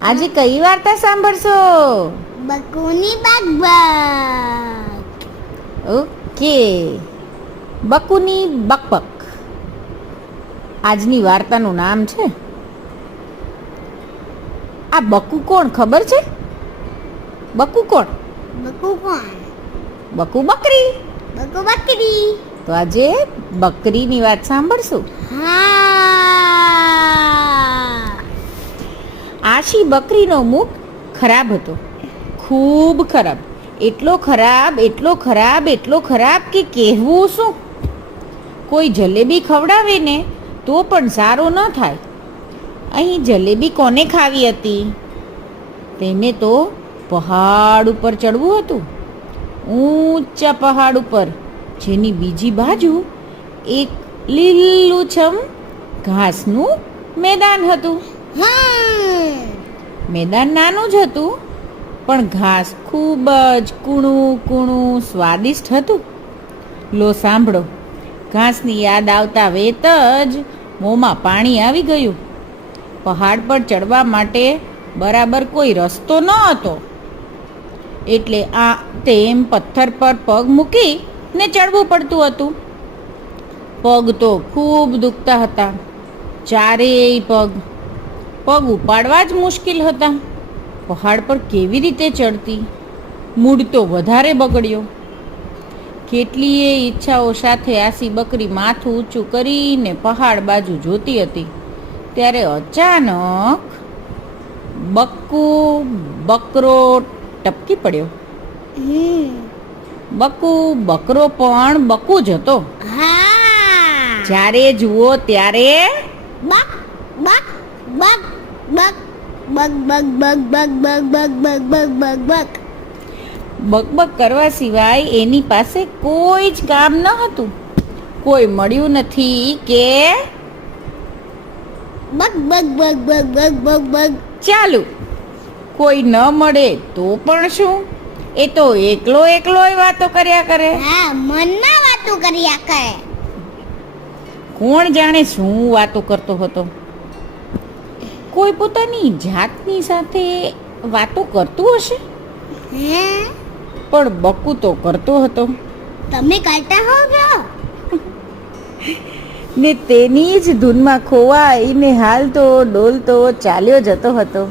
આજે કઈ વાર્તા સાંભળશો? બકુની બકબક. ઓકે, બકુની બકબક આજની વાર્તાનું નામ છે. આ બકુ કોણ ખબર છે? બકુ કોણ? બકુ કોણ? બકુ બકરી. બકુ બકરી. તો આજે બકરીની વાત સાંભળશું. હા. આશી બકરીનો મુખ ખરાબ હતો, ખૂબ ખરાબ. એટલો ખરાબ કે કહેવું શું. કોઈ જલેબી ખવડાવે ને તો પણ સારો ન થાય. અહીં જલેબી કોને ખાવી હતી? તેને તો પહાડ ઉપર ચડવું હતું, ઊંચા પહાડ ઉપર, જેની બીજી બાજુ એક લીલુંછમ ઘાસનું મેદાન હતું. મેદાન નાનું જ હતું, પણ ઘાસ ખૂબ જ કૂણું સ્વાદિષ્ટ હતું. લો સાંભળો, ઘાસની યાદ આવતા વેત જ મોંમાં પાણી આવી ગયું. પહાડ પર ચડવા માટે બરાબર કોઈ રસ્તો ન હતો, એટલે તેમ પથ્થર પર પગ મૂકી ને ચડવું પડતું હતું. પગ તો ખૂબ દુખતા હતા, ચારેય પગ ઉપાડવા જ મુશ્કેલ હતા. પહાડ પર કેવી રીતે ચડતી? મૂડ તો વધારે બગડ્યો. કેટલીય ઈચ્છાઓ સાથે આસી બકરી માથું ઊંચું કરીને પહાડ બાજુ જોતી હતી, ત્યારે અચાનક બકરો ટપકી પડ્યો. બકરો પણ બકુ જ હતો. જ્યારે જુઓ ત્યારે બક બક બક બક બક બક બક બક બક બક બક બક બક બકબક કરવા સિવાય એની પાસે કોઈ જ કામ ન હતું. કોઈ મળ્યું નથી કે બક બક બક બક બક બક બક ચાલુ. કોઈ ન મળે તો પણ શું, એ તો એકલોય વાતો કર્યા કરે. હા, મનમાં વાતો કર્યા કરે. કોણ જાણે શું વાતો કરતો હતો. કોઈ પોતાની જાતની સાથે વાતો કરતું હશે, પણ બકુ તો કરતો હતો. તમે કરતા હો છો? ને તેની જ ધૂનમાં ખોવાઈને હાલતો ડોલતો ચાલ્યો જતો હતો.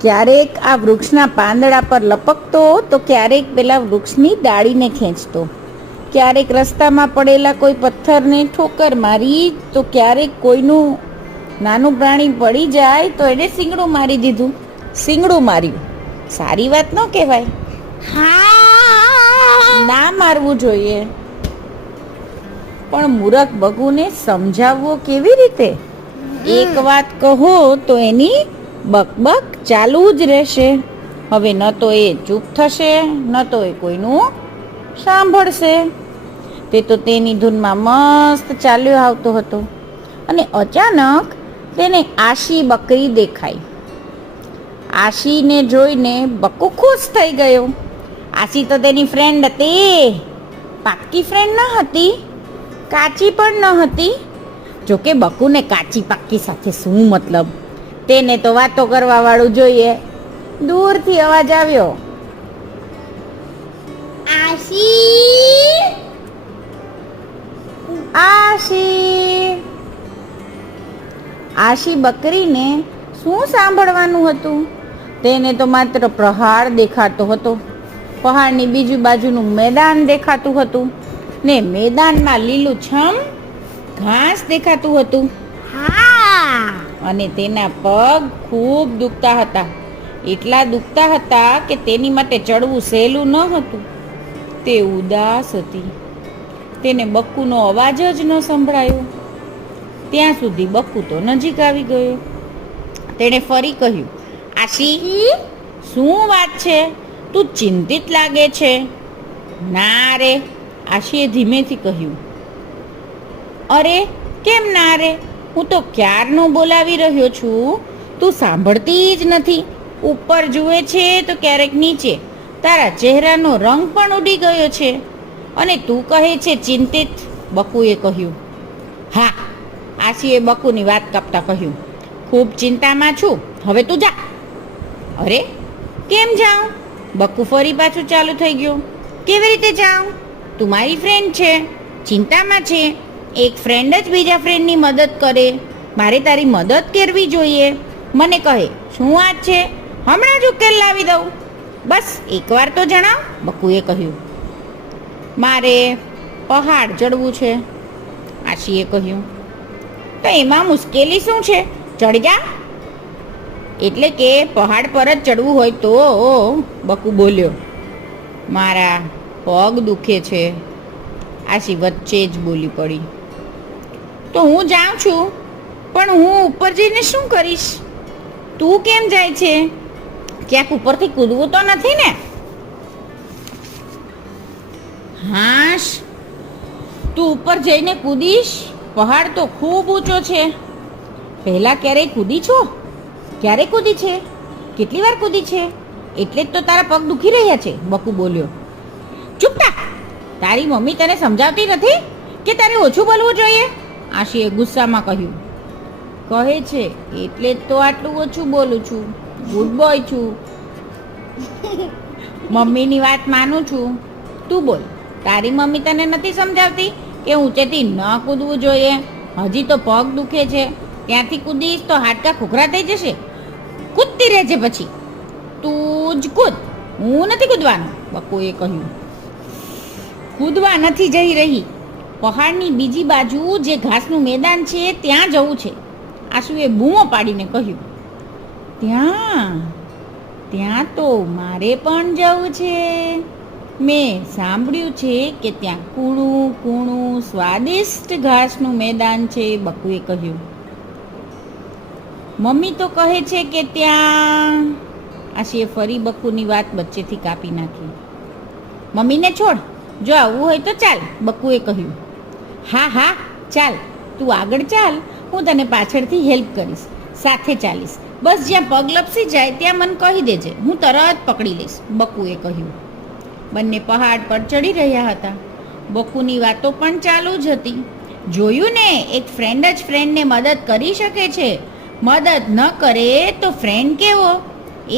ક્યારેક આ વૃક્ષના પાંદડા પર લપકતો તો ક્યારેક પેલા વૃક્ષની ડાળીને ખેંચતો. ક્યારેક રસ્તામાં પડેલા કોઈ પથ્થરને ઠોકર મારી, તો ક્યારેક કોઈનું નાનું પ્રાણી પડી જાય તો એને શીંગડું મારી દીધું. શીંગડું માર્યું સારી વાત ન કહેવાય. ના મારવું જોઈએ, પણ મૂરખ બકુને સમજાવવો કેવી રીતે? એક વાત કહો તો એની બકબક ચાલુ જ રહેશે. હવે ન તો એ ચૂપ થશે, ન તો એ કોઈનું સાંભળશે. તે તો તેની ધૂનમાં મસ્ત ચાલ્યો આવતો હતો, અને અચાનક તેને આશી બકરી દેખાઈ. આશીને જોઈને બકુ ખુશ થઈ ગયો. આશી તો તેની ફ્રેન્ડ હતી. પાક્કી ફ્રેન્ડ ન હતી, કાચી પણ ન હતી. જોકે બકુને કાચી પાક્કી સાથે શું મતલબ? તેને તો વાતો કરવા વાળું જોઈએ. દૂરથી અવાજ આવ્યો, આશી. આશી બકરીને શું સાંભળવાનું હતું? તેને તો માત્ર પહાડ દેખાતો હતો. પહાડની બીજી બાજુનું મેદાન દેખાતું હતું, ને મેદાનમાં લીલુંછમ ઘાસ દેખાતું હતું. અને તેના પગ ખૂબ દુખતા હતા. એટલા દુખતા હતા કે તેની માટે ચડવું સહેલું ન હતું. તે ઉદાસ હતી. તેને બકુનો અવાજ જ ન સંભળાયો. ત્યાં સુધી બકુ તો નજીક આવી ગયો. તેણે ફરી કહ્યું, આશી, શું વાત છે? તું ચિંતિત લાગે છે. ના રે, આશીએ ધીમેથી કહ્યું. અરે કેમ ના રે? હું તો ક્યારનો બોલાવી રહ્યો છું, તું સાંભળતી જ નથી. ઉપર જુએ છે તો ક્યારેક નીચે. તારા ચહેરાનો રંગ પણ ઉડી ગયો છે, અને તું કહે છે ચિંતિત. બકુએ કહ્યું. હા, આશીએ બકુની વાત કાપતા કહ્યું. ખૂબ ચિંતામાં છું, હવે તું જા. અરે કેમ જાઉં? બક્કુ ફરી પાછું ચાલુ થઈ ગયું. કેવી રીતે જાઉં? તું મારી ફ્રેન્ડ છે, ચિંતામાં છે. એક ફ્રેન્ડ જ બીજા ફ્રેન્ડની મદદ કરે. મારે તારી મદદ કરવી જોઈએ. મને કહે શું વાત છે, હમણાં જ ઉકેલ લાવી દઉં. બસ એકવાર તો જણાવ, બક્કુએ કહ્યું. મારે પહાડ ચડવું છે, આશીએ કહ્યું. તો એમાં મુશ્કેલી શું છે, ચડી જા. એટલે કે પહાડ પર જ ચડવું હોય તો, બકુ બોલ્યો. મારા પગ દુખે છે, આશી વચ્ચે જ બોલી પડી. તો હું જાઉં છું, પણ હું ઉપર જઈને શું કરીશ? તું કેમ જાય છે? ક્યાંક ઉપરથી કૂદવું તો નથી ને? હાશ, તું ઉપર જઈને કૂદીશ? પહાડ તો ખૂબ ઊંચો છે. પહેલાં ક્યારેય કૂદી છો? ક્યારે કૂદી છે? કેટલી વાર કૂદી છે? એટલે જ તો તારા પગ દુખી રહ્યા છે, બકુ બોલ્યો. ચૂપ થા! તારી મમ્મી તને સમજાવતી નથી કે તારે ઓછું બોલવું જોઈએ? આશીએ ગુસ્સામાં કહ્યું. કહે છે એટલે જ તો આટલું ઓછું બોલું છું. ગુડ બોય છું. મમ્મીની વાત માનું છું. તું બોલ, તારી મમ્મી તને નથી સમજાવતી કે ઊંચેથી ન કૂદવું જોઈએ? હજી તો પગ દુખે છે, ત્યાંથી કૂદીશ તો હાડકાં ખોખરા થઈ જશે. કૂદતી રહેજે પછી. તું જ કૂદ, હું નથી કૂદવાનું, બકુએ કહ્યું. કૂદવા નથી જઈ રહી. પહાડની બીજી બાજુ જે ઘાસનું મેદાન છે ત્યાં જવું છે, આશુએ બૂમો પાડીને કહ્યું. ત્યાં તો મારે પણ જવું છે. મેં સાંભળ્યું છે કે ત્યાં કૂણું કૂણું સ્વાદિષ્ટ ઘાસનું મેદાન છે, બકુએ કહ્યું. મમ્મી તો કહે છે કે ત્યાં, આશીએ ફરી બકુની વાત વચ્ચેથી કાપી નાખી. મમ્મીને છોડ, જો આવવું હોય તો ચાલ, બકુએ કહ્યું. હા ચાલ, તું આગળ ચાલ, હું તને પાછળથી હેલ્પ કરીશ, સાથે ચાલીશ. બસ જ્યાં પગ લપસી જાય ત્યાં મને કહી દેજે, હું તરત પકડી લઈશ, બકુએ કહ્યું. બંને પહાડ પર ચડી રહ્યા હતા. બકુની વાતો પણ ચાલુ જ હતી. જોયું ને, એક ફ્રેન્ડ જ ફ્રેન્ડને મદદ કરી શકે છે. મદદ ન કરે તો ફ્રેન્ડ કેવો?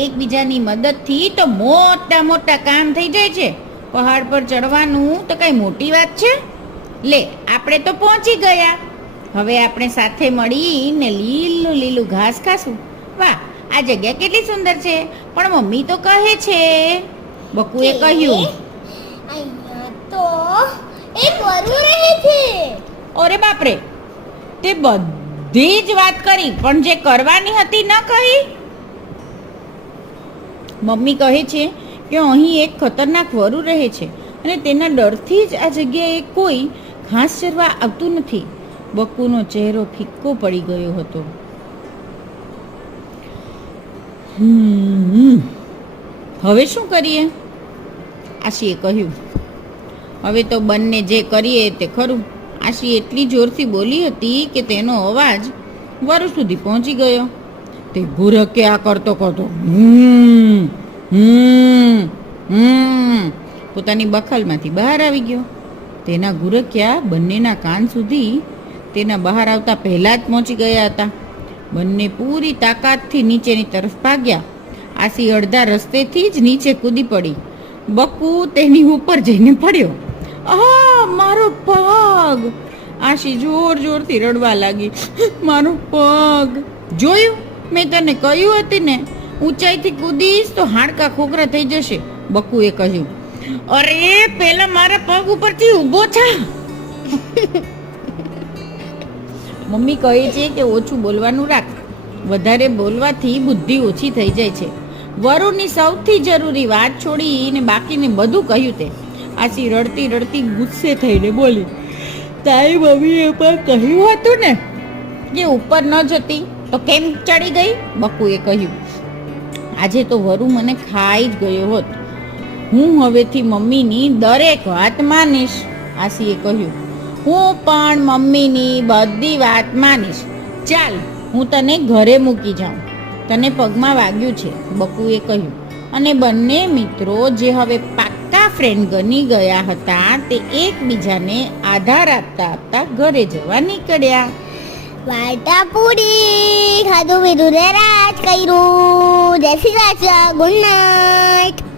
એકબીજાની મદદથી તો મોટા મોટા કામ થઈ જાય છે. પહાડ પર ચડવાનું તો કઈ મોટી વાત છે? લે, આપણે તો પહોંચી ગયા. હવે આપણે સાથે મળીને લીલું લીલું ઘાસ ખાશું. વાહ, આ જગ્યા કેટલી સુંદર છે. પણ મમ્મી તો કહે છે, બકુએ કહ્યું. અહીંયા તો એક વરુ રહે છે. અરે બાપરે, તે બધી જ વાત કરી પણ જે કરવાની હતી ન કહી. મમ્મી કહે છે કે અહીં એક ખતરનાક વરુ રહે છે અને તેના ડરથી જ આ જગ્યાએ કોઈ ઘાસ ચરવા આવતું નથી. બકુનો ચહેરો ફિક્કો પડી ગયો હતો. હવે શું કરીએ? આશીએ કહ્યું. હવે તો બંને જે કરીએ તે ખરું. આશી એટલી જોરથી બોલી હતી કે તેનો અવાજ વરુ સુધી પહોંચી ગયો. તે ગુરક્યા કરતો પોતાની બખલમાંથી બહાર આવી ગયો. તેના ગુરક્યા બંનેના કાન સુધી તેના બહાર આવતા પહેલાં જ પહોંચી ગયા હતા. બંને પૂરી તાકાતથી નીચેની તરફ ભાગ્યા. આશી અડધા રસ્તેથી જ નીચે કૂદી પડી. બકુ તેની ઉપર જઈને પડ્યો. મારો પગ! આશી જોર જોરથી રડવા લાગી. મારો પગ! જોયું, મેં તને કહ્યું હતી ને, ઊંચાઈથી કૂદીશ તો હાડકા ખોખરા થઈ જશે, બકુએ કહ્યું. અરે પેલા મારા પગ ઉપરથી ઊભો થા. મમ્મી કહે છે કે ઓછું બોલવાનું રાખ. વધારે બોલવાથી બુદ્ધિ ઓછી થઈ જાય છે. વરુની સૌથી જરૂરી વાત છોડીને બાકીને બધું કહ્યું તે. આશી રડતી રડતી ગુસ્સે થઈને બોલી. તારી મમ્મીએ પણ કહ્યું હતું ને કે ઉપર ન જતી, તો કેમ ચડી ગઈ? બકુએ કહ્યું. આજે તો વરુ મને ખાઈ જ ગયો હોત. હું હવેથી મમ્મીની દરેક વાત માનીશ, આશીએ કહ્યું. હું પણ મમ્મીની બધી વાત માનીશ. ચાલ, હું તને ઘરે મૂકી જાઉં. તને પગમાં વાગ્યું છે, બકુએ કહ્યું. અને બંને મિત્રો જે હવે પાક્કા ફ્રેન્ડ બની ગયા હતા તે એકબીજાને આધાર આપતા આપતા ઘરે જવા નીકળ્યા. વાટા પૂરી ખાધું પીધું ને રાજ કર્યું. જય શ્રી રાજા, ગુડ નાઇટ.